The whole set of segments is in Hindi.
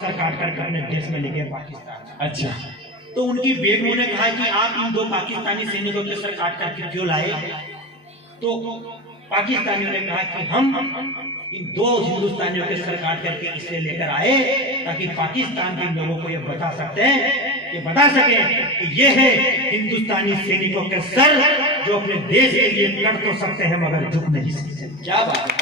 काट कर अपने देश में लेके पाकिस्तान। अच्छा, तो उनकी बेगमों ने कहा कि आप इन दो पाकिस्तानी सैनिकों के सर काट करके क्यों लाए? तो पाकिस्तानियों ने कहा कि हम इन दो हिंदुस्तानियों के सर काट करके इसलिए लेकर आए ताकि पाकिस्तान के लोगों को ये बता सके कि ये है हिंदुस्तानी सैनिकों के सर जो अपने देश के लिए लड़ तो सकते हैं मगर झुक नहीं सकते। क्या बात है।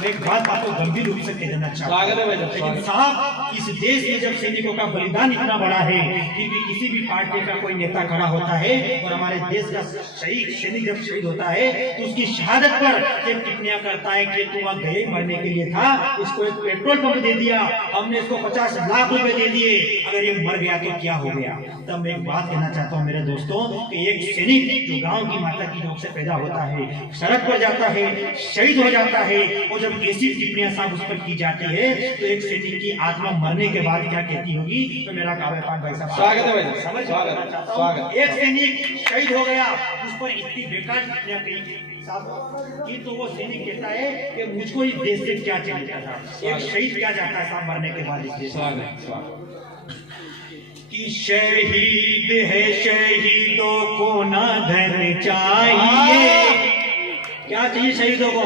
मैं एक बात आपको गंभीर रूप से कह देना चाहता हूं, लेकिन साहब इस देश में जब सैनिकों का बलिदान इतना बड़ा है, फिर भी किसी भी पार्टी का कोई नेता खड़ा होता है और हमारे देश का शहीद सैनिक जब शहीद होता है तो उसकी शहादत पर टिप्पणियां करता है कि तू वहां गए मरने के लिए था, इसको एक पेट्रोल पंप दे दिया, हमने इसको 50 लाख रुपए दे दिए, अगर ये मर गया तो क्या हो गया? तब मैं एक बात कहना चाहता हूँ मेरे दोस्तों कि एक सैनिक जो गाँव की माता की नोक से पैदा होता है, सड़क पर जाता है, शहीद हो जाता है, और जब ऐसी टिप्पणियां साहब उस पर की जाती है तो एक सैनिक की आत्मा मरने के बाद क्या कहती होगी? तो मेरा काव्य पाठ भाई साहब स्वागत है भाई, समझ स्वागत। एक सैनिक शहीद हो गया, उस पर इतनी बेकार टिप्पणियां कही साहब कि तो वो सैनिक कहता है कि मुझको इस देश से क्या चाहिए था? एक शहीद क्या जाता है साहब मरने के बाद इस देश कि शहीद है शहीदों को ना धन चाहिए। क्या चाहिए शहीदों को?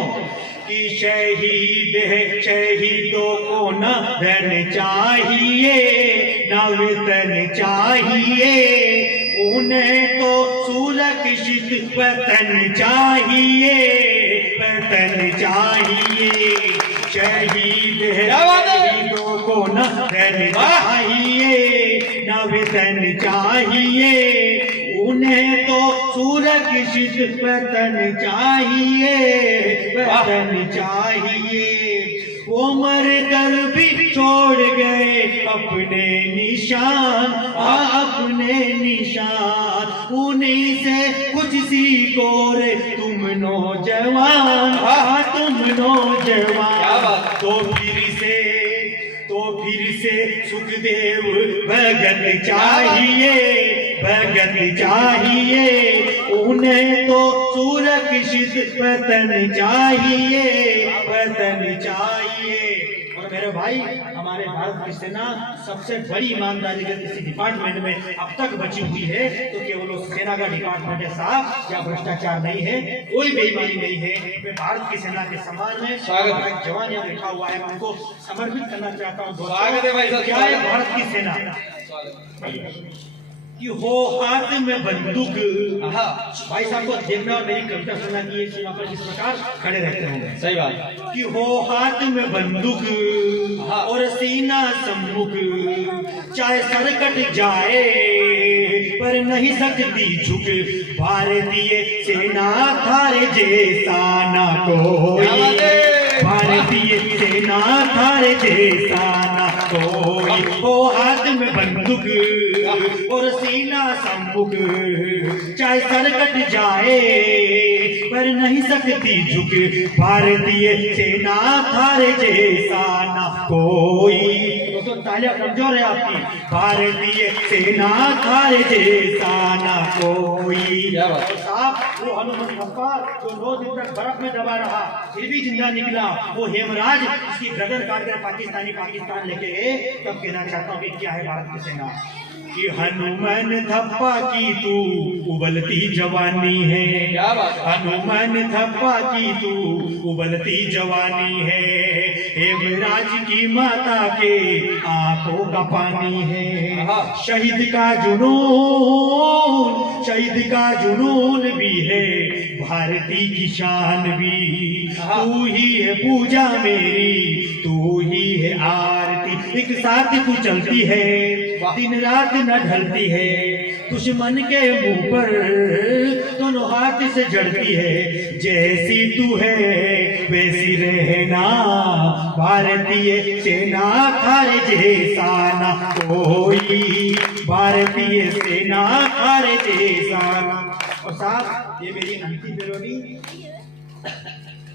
कि शहीद है शहीदों को न धन चाहिए न वेतन चाहिए, उन्हें तो सुरक्षित वतन चाहिए, वतन चाहिए। शहीद है शहीदों को न धन चाहिए न वेतन चाहिए, उन्हें तो सुरक्षित वतन चाहिए, वतन चाहिए। वो मर कर भी छोड़ गए अपने निशान, अपने निशान, उन्हीं से कुछ सीखो रे तुम नौजवान, तुम नौजवान। तो फिर से सुखदेव भगत चाहिए, भगत चाहिए, उन्हें तो सुरक्षित वतन चाहिए, वतन चाहिए। और मेरे भाई हमारे भारत की सेना सबसे बड़ी ईमानदारी अगर किसी डिपार्टमेंट में अब तक बची हुई है तो केवल उस सेना का डिपार्टमेंट है साहब, क्या भ्रष्टाचार नहीं है, कोई बेईमानी नहीं है। मैं भारत की सेना के सम्मान में स्वागत जवान यहाँ बैठा हुआ है उनको समर्पित करना चाहता हूँ। स्वागत है भाई साहब। क्या है भारत की सेना कि हो हाथ में बंदूक। भाई साहब को देखना और मेरी कविता सुनना की सीमा पर किस प्रकार खड़े रहते होंगे। सही बात। कि हो हाथ में बंदूक और सीना सम्मुख, चाहे सर कट जाए पर नहीं सकती झुक, भारतीय सेना थारे जैसा ना कोई, भारतीय सेना थारे जैसा ना कोई। हो हाथ में बंदूक और सीना सम्मुख, चाहे सर कट जाए पर नहीं सकती झुक, भारतीय सेना थारे जैसा ना कोई। तो तालियां कमजोर है आपकी। भारतीय सेना थारे जैसा ना कोई। साहब वो हनुमान थप्पा जो 9 दिन तक बर्फ में दबा रहा फिर भी जिंदा निकला, वो हेमराज इसकी गर्दन काट कर पाकिस्तान लेके गए। तब कहना चाहता हूँ कि क्या है भारत की सेना कि हनुमान थप्पा की तू उबलती जवानी है, हनुमान थप्पा की तू उबलती जवानी है, हेमराज की माता के आंखों का पानी है। शहीद का जुनून भी है, भारती की शान भी, तू ही है पूजा मेरी, तू ही है आरती, एक साथ तू चलती है दिन रात न ढलती है, दुश्मन के मुंह पर दोनों हाथ से जड़ती है, जैसी तू है वैसी रहना, भारतीय सेना थारे जैसा ना कोई, भारतीय सेना थारे जैसा ना। और साहब ये मेरी अंतिम बेरोनी,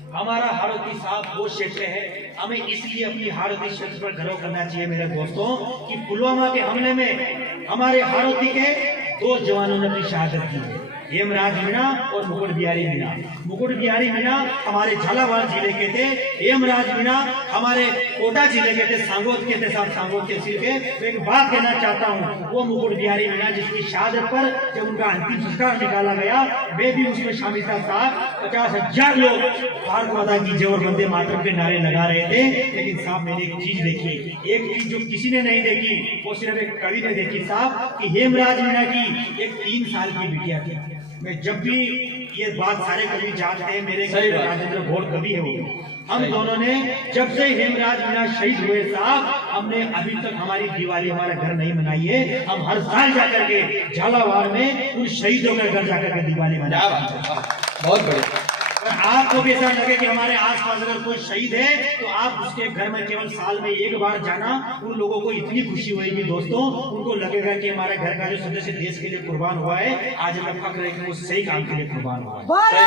हमारा हाड़ौती साहब वो क्षेत्र है, हमें इसलिए अपनी हाड़ौती क्षेत्र पर गर्व करना चाहिए मेरे दोस्तों कि पुलवामा के हमले में हमारे हाड़ौती के 2 जवानों ने अपनी शहादत की है। हेमराज मीणा और मुकुट बिहारी मीणा। मुकुट बिहारी मीणा हमारे झालावाड़ जिले के थे, हेमराज मीणा हमारे कोटा जिले के थे, सांगोद के थे साहब, सांगोद तहसील के। तो एक बात कहना चाहता हूँ, वो मुकुट बिहारी मीणा जिसकी शहादत पर जब उनका अंतिम संस्कार निकाला गया, मैं भी उसमें शामिल था साहब। 50,000 लोग भारत माता की जय और वंदे मातरम के नारे लगा रहे थे। लेकिन साहब मैंने एक चीज देखी, एक चीज जो किसी ने नहीं देखी, वो सिर्फ एक कवि ने देखी साहब, कि हेमराज मीणा की एक 3 साल की बिटिया थी। मैं जब भी ये बात सारे कवि जानते हैं, मेरे राजेंद्र घोड़ कवि है वो। हम दोनों ने जब से हेमराज मीणा शहीद हुए साहब, हमने अभी तक हमारी दिवाली हमारा घर नहीं मनाई है। हम हर साल जाकर के झालावाड़ में उन शहीदों के घर जाकर के दिवाली मनाते हैं। बहुत बढ़िया। अगर आपको भी ऐसा लगे कि हमारे आसपास अगर कोई शहीद है, तो आप उसके घर में केवल साल में एक बार जाना, उन लोगों को इतनी खुशी होगी दोस्तों, उनको लगेगा कि हमारे घर का जो सदस्य देश के लिए कुर्बान हुआ है, आज हमें फक्र है कि वो सही काम के लिए कुर्बान हुआ है।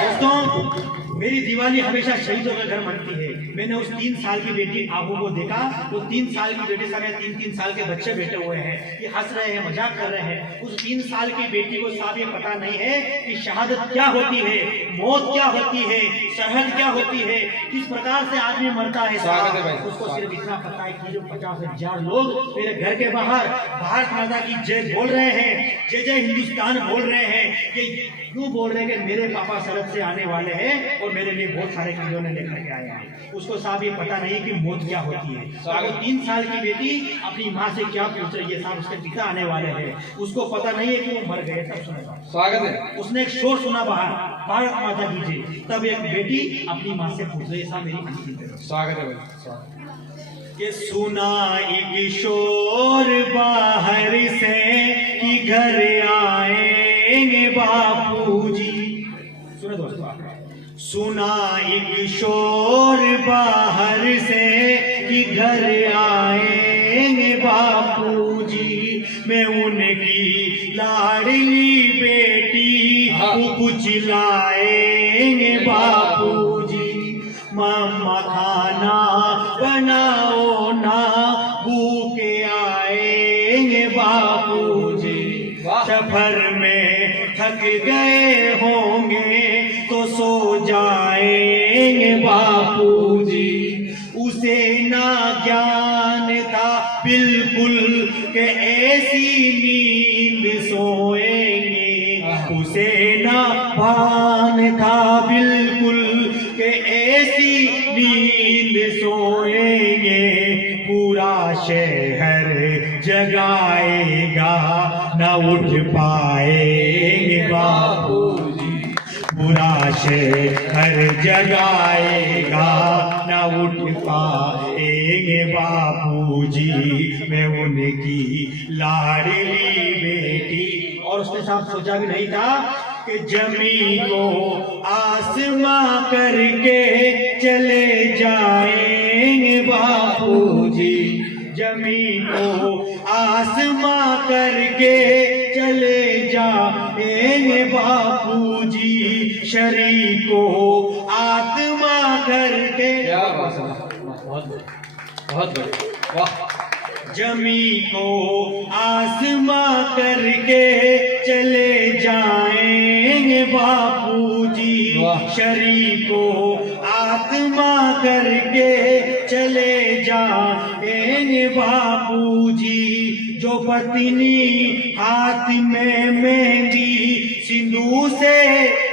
दोस्तों मेरी दिवाली हमेशा शहीदों के घर मनती है। मैंने उस 3 साल की बेटी आबू को देखा, वो 3 साल की बेटी सामने 3-3 साल के बच्चे बैठे हुए हैं, ये हंस रहे हैं, मजाक कर रहे हैं। उस 3 साल की बेटी को साहब ये पता नहीं है कि शहादत क्या होती है, मौत क्या होती है, सरहद क्या होती है, किस प्रकार से आदमी मरता है साहब। उसको सिर्फ इतना पता है कि जो 50,000 लोग मेरे घर के बाहर भारत माता की जय बोल रहे हैं, जय जय हिंदुस्तान बोल रहे हैं, ये यूं बोल रहे हैं कि मेरे पापा सरहद से आने वाले हैं और मेरे लिए बहुत सारे खिलौने लेकर के आए हैं। उसको साहब ये पता नहीं कि मौत क्या होती है। तो 3 साल की बेटी अपनी माँ से क्या पूछ रही है साहब, उसके पिता आने वाले हैं, उसको पता नहीं है कि वो मर गए। तब सुना स्वागत है। उसने एक शोर सुना बाहर, भारत माता की जय, तब एक बेटी अपनी माँ से पूछ रही है, साहब मेरी अंतिम स्वागत है भाई। ये सुना एक शोर बाहर से कि घर आएंगे बापूजी। सुनो दोस्तों, सुना एक शोर बाहर से कि घर आएंगे बापूजी, मैं उनकी लाडली बेटी कुछ लाएंगे बापूजी। मम्मा खाना बनाओ ना, भूखे आएंगे बापूजी। सफर में थक गए होंगे तो सो जाएंगे बापूजी। उसे ना ज्ञान था बिल्कुल के ऐसी नींद सोएंगे, उसे ना भान था बिल्कुल के ऐसी नींद सोएंगे। पूरा शहर जगाएगा ना उठ पाएंगे बापूजी। पूरा शहर जगाएगा ना उठ पाएंगे बापूजी, मैं उनकी लाडली बेटी। और उसने साहब सोचा भी नहीं था कि जमी को आसमां करके चले जाएंगे बापूजी। जमी को आसमां करके चले जाएंगे बापूजी, शरीर को आत्मा करके। बहुत बढ़िया, वाह। जमी को आसमां करके चले जाएंगे बापूजी, शरीर को आत्मा करके चले जाएंगे बापूजी। जो पत्नी हाथ में मेहंदी सिंदूर से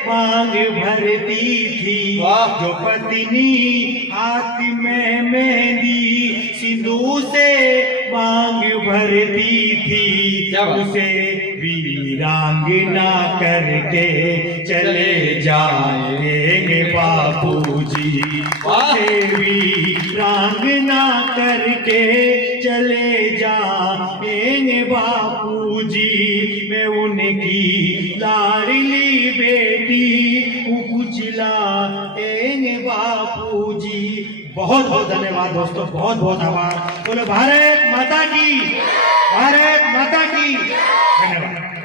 मांग भरती थी, जो पत्नी हाथ में मेहंदी सिंदूर से मांग भरती थी, उसे वीरांगना करके चले जाएंगे बापूजी। उसे वीरांगना करके चले जाएंगे बापूजी, मैं उनकी लाडली बेटी कुछ लाएंगे बापूजी। बहुत बहुत धन्यवाद दोस्तों, बहुत बहुत आभार। बोलो भारत माता की, भारत माता की। धन्यवाद।